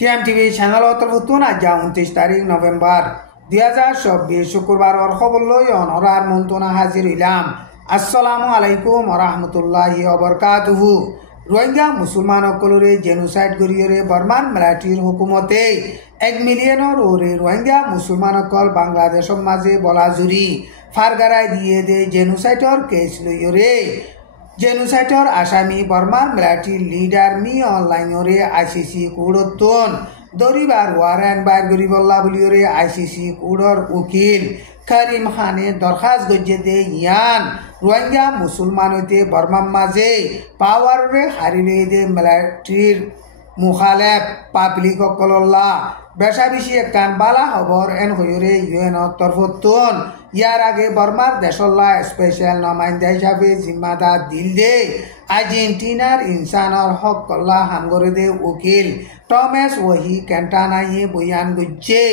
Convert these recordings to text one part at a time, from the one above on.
টিএমটিভি চ্যানেলত নতুন আজ 29 তারিখ নভেম্বর 2024 শুক্রবার খবর লই অনরার মন্তনা হাজির হইলাম। আসসালামু আলাইকুম ওয়া রাহমাতুল্লাহি ওয়া বারাকাতুহু। রোহিঙ্গা মুসলমান সকলরে জেনোসাইড করিয়রে বর্মান মিলিটারির হুকুমতে 1 মিলিয়নের ওরে রোহিঙ্গা মুসলমান সকল বাংলাদেশের মাঝে বলা জুরি ফারগারাই দিয়ে দে জেনোসাইডর কেস লইয়রে জেনোসাইডর আসামি বর্মান মিলিটারি লিডার মি অনলাইনরে আইসিসি কোডতন দরিবার ওয়ারেন্ট বাইর করিবল্লা বলিয়রে আইসিসি কোডর উকিল করিম খানে দরখাস্ত গজ্জে দে ইয়ান রোহিঙ্গা মুসলমান হইতে বর্মার মাঝে পাওয়ারে হারিলে দে মিলিটারির মুখালেফ পাবলিক সকলল্লা বেশা বেশি একখান বালা খবর এন হইরে ইউএন তরফতন ইয়ার আগে বর্মার দেশল্লা স্পেশাল নমাইন্দা হিসাবে জিম্মাদার দিল দে আর্জেন্টিনার ইনসানর হক কল্লা হাঙ্গরে দে উকিল টমেস ওহি ক্যান্টানাইয়ে বয়ান গুজ্জে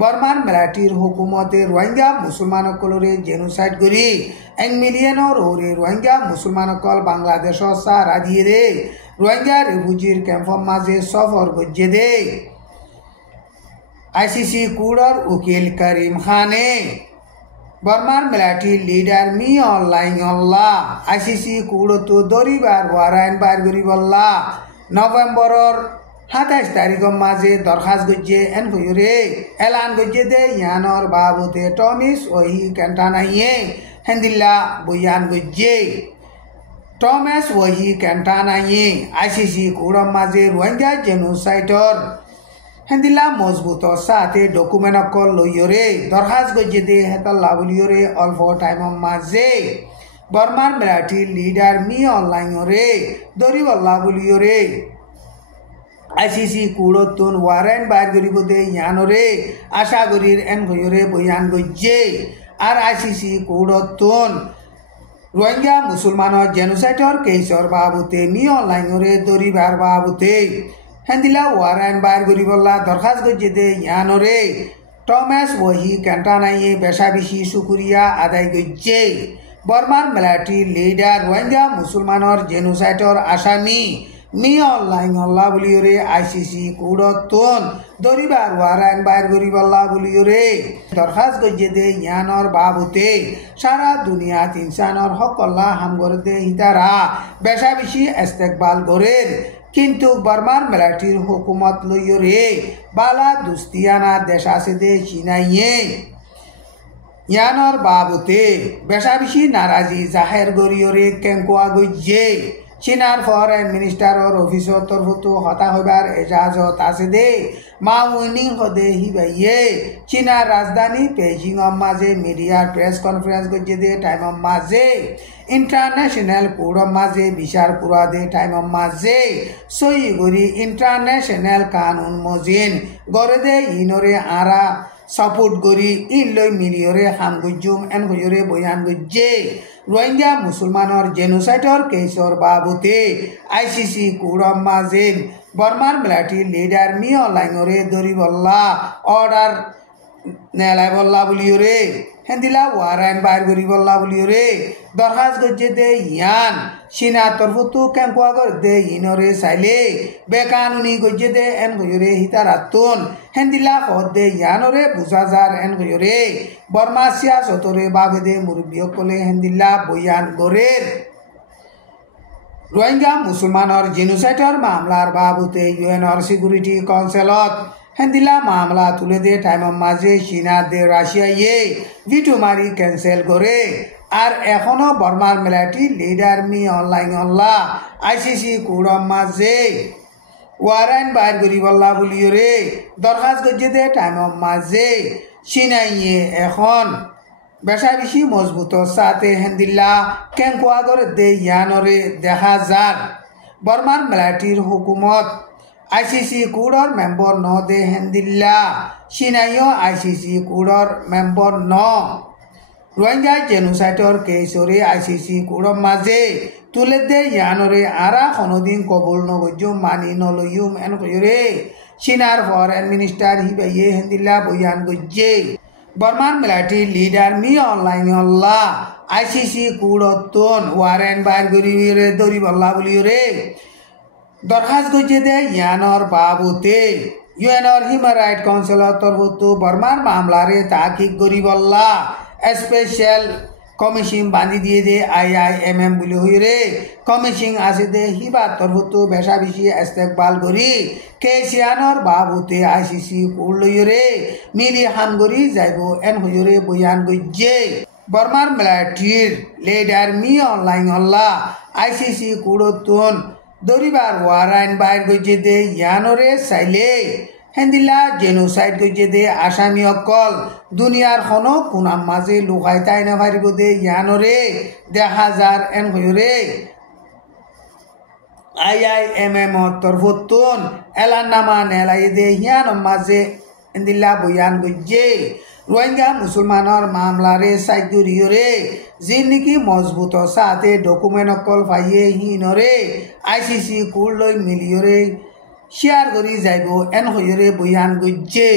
বর্মার মিলিটারির হুকুমতে রোহিঙ্গা মুসলমান সকলরে জেনোসাইড করি 1 মিলিয়নের ওরে রোহিঙ্গা মুসলমান সকল বাংলাদেশর সাহারা দিয়ে দে রোহিঙ্গা রিফিউজির ক্যাম্পর মাঝে সফর গজ্জে দে আইসিসি কোডর উকিল করিম খানে বর্মার military leader Min Aung Hlaing ICC কোডত দরিবার ওয়ারেন্ট বাইর করিবল্লা নভেম্বরের 27 তারিখের মাঝে দরখাস্ত গজ্জে এন হইরে এলান গজ্জে দে ইয়ানর বাবুতে টমিস ওহি ক্যান্টানাইয়ে হেন্দিল্লা বয়ান গজ্জে টমেস ওহি ক্যান্টানাইয়ে আইসিসি কোডর মাঝে রোহিঙ্গা জেনোসাইডর হেন্দিল্লা মজবুত সাথে ডকুমেন্ট অকল লইয়রে দরখাস্ত গজ্জে দে হেতাল্লা বলিয়রে অল্প টাইমের মাঝে বর্মার মিলিটারি লিডার মি অনলাইনরে দরিবল্লা বলিয়রে আইসিসি কোডতন ওয়ারেন্ট বাইর করিব দে ইয়ানরে আশা করির এন হইরে বয়ান গজ্জে আর আইসিসি কোডতন রোহিঙ্গা মুসলমানের জেনোসাইডর কেসর বাবুতে মি অনলাইনরে দরিবার বাবুতে হেন্দিলা ওয়ারেন্ট বাইর করিবল্লা দরখাস্ত গজ্জে দে ইয়ানরে টমেস ওহি ক্যান্টানাইয়ে বেশা বেশি শুক্রিয়া আদায় গজ্জে বর্মার মিলিটারি লিডার রোহিঙ্গা মুসলমানের জেনোসাইডর আসামি মি অনলাইন বলিয়রে আইসিসি কোডতন দরিবার ওয়ারেন্ট বাইর করিবল্লা বলিয়রে দরখাস্ত গজ্জে দে ইয়ানর বাবুতে সারা দুনিয়াত ইনসানর হকল্লা হামগরে দে হিতারা বেশা বেশি ইস্তেকবাল করের কিন্তু বর্মার মিলিটারির হুকুমত লইয়রে বালা দুস্তিয়ানা দেশ আছে দে চিনাইয়ে ইয়ানর বাবুতে বেশা বেশি নারাজি জাহের গরিয়রে কেঙ্কুয়া গজ্জে চীনার ফরেন মিনিস্টারর অফিসর তরফতো হতা হইবার এজাজত আছে দে মাউইনিং হদে হিবাইয়ে চীনার রাজধানী বেজিং মাঝে মিডিয়ার প্রেস কনফারেন্স গজ্জে দে টাইম মাঝে ইন্টারন্যাশনাল কোর্ট মাঝে বিচার পুরা দে টাইম মাঝে সই গরি ইন্টারন্যাশনাল কানুন মজিন গড়ে দে ইনরে আরা সাপোর্ট করি ইন লই মিলিয়রে হাম গুজুম এন হইরে বয়ান গুজ্জে রোহিঙ্গা মুসলমানের জেনোসাইডর কেসর বাবুতে আইসিসি কোডর মাঝে বর্মার মিলিটারি লিডার মি অনলাইনরে দরিবল্লা অর্ডার নেলাই বল্লা বলিয়রে হেন্দিলা ওয়ারেন্ট বাইর করিবল্লা বলিয়রে দরখাস্ত গজ্জে দে ইয়ান চীনা তরফতো কেঙ্কুয়া কর দে ইনরে চাইলে বেকানুনি গজ্জে দে এন হইরে হিতারাতুন হেন্দিলা হদ দে ইয়ানরে বুঝা যার এন হইরে বর্মা সিয়াসতরে বাবে দে মুরব্বী সকলে হেন্দিলা বয়ান গরের রোহিঙ্গা মুসলমানের জেনোসাইডর মামলার বাবুতে ইউএনর সিকিউরিটি কাউন্সিলত হেন্দিলা মামলা তুলে দে টাইমের মাঝে চীনা দে রাশিয়াইয়ে ভিটো মারি ক্যান্সেল করে আর এখনো বর্মার military leader Min Aung Hlaing ICC কোডর মাঝে ওয়ারেন্ট বাইর করিবল্লা বলিয়রে দরখাস্ত গজ্জে দে টাইমের মাঝে চীনাইয়ে এখন বেশা বেশি মজবুত সাথে হেন্দিল্লা কেঙ্কুয়া করে দে ইয়ানরে দেখা যার বর্মার মিলিটারির হুকুমত আইসিসি কোডর মেম্বর ন দে হেন্দিল্লা চীনাইও আইসিসি কোডর মেম্বর ন রোহিঙ্গা জেনোসাইডর কেসরে আইসিসি কোডর মাঝে তুলে দে ইয়ানরে আরা কোনোদিন কবুল নগজুম মানি নলইম এন কইরে চীনার ফরেন মিনিস্টার হিবাইয়ে হেন্দিল্লা বয়ান গজ্জে বর্মান military leader Min Aung Hlaing ICC কোডতন ওয়ারেন্ট বাইর করিরে দরিবল্লা বলিয়রে দরখাস্ত করছে দে ইয়ানোর বাবুতে ইউএনর হিউম্যান রাইট কাউন্সিলর তরফতো বর্মার মামলারে তাকিক গরিবল্লা স্পেশাল কমিশন বান্ধি দিয়ে দে IIMM বলে হইরে কমিশন আছে দে হিবার তরফতো বেশা বেশি ইস্তেকবাল করি কেসিয়ানোর বাবুতে ICC করলইরে মিলি হামগরি যাইব এন হইরে বয়ান গজ্জে বর্মার মিলিটারির লিডার মি অনলাইন হল্লা ICC কুড়তুন দরিবার ওয়ারাইন বাইর গজ্জে দে ইয়ানোরে চাইলে হেন্দিলা জেনোসাইড গজ্জে দে আসামি অকল দুনিয়ার হনো কোনার মাঝে লুকাই তাই না পারিব দে ইয়ানোরে 10,000 এন হইরে IIMM তরফতুন এলানামা নেলাই দে ইয়ানোর মাঝে হেন্দিলা বয়ান গজ্জে রোহিঙ্গা মুসলমানের মামলারে সাইদুরিয়রে যিন নাকি মজবুত সাথে ডকুমেন্ট অকল পাইয়ে হিনরে ICC কুললৈ মিলিয়রে শেয়ার করি যাইব এন হইরে বয়ান গজ্জে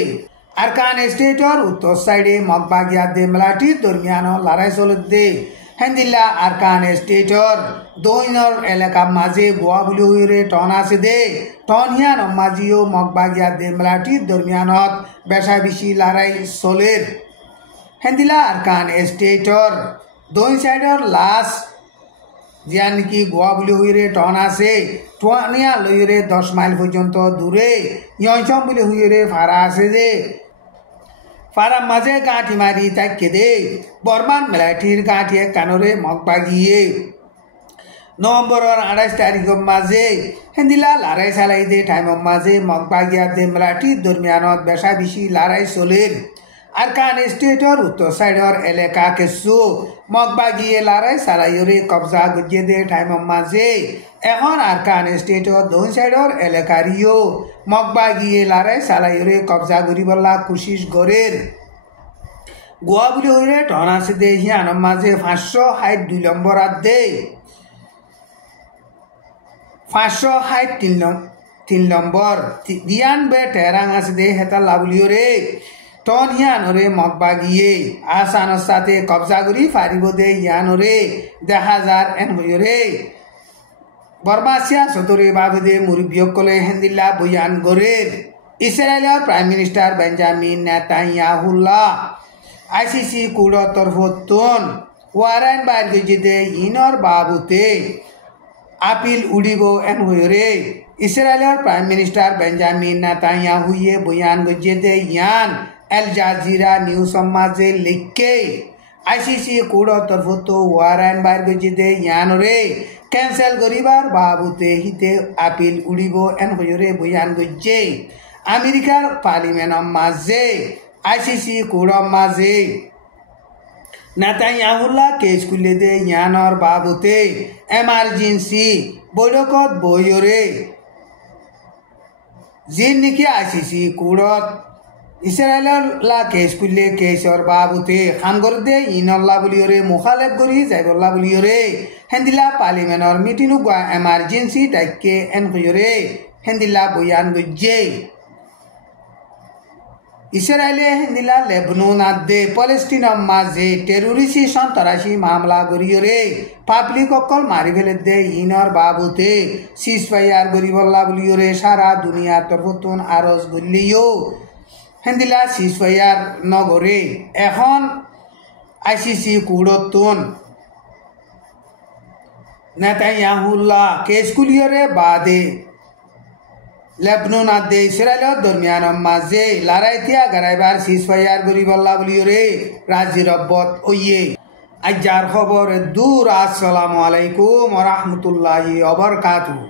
আরকান স্টেটর উত্তর সাইডে মগবাগিয়া দে মেলাটি দরমিয়ান লড়াই চলত দে হেন্দিল্লা আরকান স্টেটর দৈনর এলাকা মাঝে গোয়া বলি হইরে টন আছে দে টন হিয়ান মাঝিও মগবাগিয়া দে মেলাটি দরমিয়ানত বেশা বেশি লড়াই চলের হেন্দিল্লা আরকান স্টেটর দৈন সাইডর লাশ জিয়া নাকি গোয়া বলি হইরে টন আছে টনিয়া লইরে 10 মাইল পর্যন্ত দূরে ইয়ঞ্চম বলি হইরে ফারা আছে যে ফারা মাঝে গাঁঠি মারি তাকে দে বর্মান মিলিটারির গাঁঠিয়ে কানরে মগবাগিয়ে নভেম্বরের 28 তারিখের মাঝে হেন্দিলা লড়াই চালাই দে টাইমের মাঝে মগবাগিয়া দে মিলিটারির দরমিয়ানত বেশা বেশি লড়াই চলের আরকান স্টেটর উত্তর সাইডর এলাকা কিছু মগবাগিয়ে লড়াই চালাইরে কবজা গজ্জে দে টাইমের মাঝে এখন আরকান স্টেটর দক্ষিণ সাইডর এলাকারিও মগবাগিয়ে লড়াই চালাইরে কবজা করিবলা কোশিশ গরের গোয়া বলি হইরে টন আছে দে হিয়ানোর মাঝে 562 নম্বর আর দে 563 নম্বর দিয়ান বে টেরাং আছে দে হেতা লাবলিওরে টন হিয়ানোরে মগবাগিয়ে আসানোর সাথে কবজা করি ফারিব দে ইয়ানোরে 10,000 এন হইরে বর্মাসিয়া সতরে বাবদে মুরব্বিয়কলে হেন্দিল্লা বয়ান গরের ইসরায়েলের প্রাইম মিনিস্টার বেঞ্জামিন নেতানিয়াহুল্লাহ ICC কুড় তরফতুন ওয়ারাইন বাইর গজ্জে দে ইনর বাবুতে আপিল উড়িব এন হইরে ইসরায়েলের প্রাইম মিনিস্টার বেঞ্জামিন নেতানিয়াহুয়ে বয়ান গজ্জে দে ইয়ান এল জাজিরা নিউজ সমাজে লিখকে ICC কুড় তরফতো ওয়ারাইন বাইর গজ্জে দে ইয়ানরে ক্যান্সেল করিবার বাবুতে হিতে আপিল উড়িব এন হইরে বয়ান গজ্জে আমেরিকার পার্লিমেন্টের মাঝে ICC কুড় মাঝে নেতানিয়াহুল্লাহ কেস খুলে দে ইয়ানোর বাবুতে এমার্জেন্সি বৈঠকত বইরে যিন নাকি ICC কুড়ত ইসরায়েলের লা কেস খুললে কেসর বাবুতে খানগর দে ইনল্লা বলিওরে মুখালেফ করি যাইবল্লা বলিওরে হেন্দিলা পার্লিমেন্টর মিটিং গুয়া এমার্জেন্সি ডাকে এন হইরে হেন্দিলা বয়ান গজ্জে ইসরায়েলে হেন্দিলা লেবনন আদে প্যালেস্টিনের মাঝে টেরোরিস্ট সন্ত্রাসী মামলা গরিয়রে পাবলিক অকল মারি ফেলে দে ইনর বাবুতে সিজফায়ার গরিবল্লা বলিওরে সারা দুনিয়া তরফতুন আরজ গলিও হেন্দিলা সিজফায়ার নগরে এখন ICC কুড়তুন নেতানিয়াহুল্লাহ কেস কুলিয়রে বাদে লেবনন আদে ইসরায়েলের দরমিয়ানের মাঝে লড়াইতিয়া গড়াইবার সিজফায়ার গরিবল্লা বলিওরে রাজি রব্বত ওইয়ে আজ যার খবর দূর। আসসালামু আলাইকুম ওয়া রাহমাতুল্লাহি ওয়া বারাকাতুহু।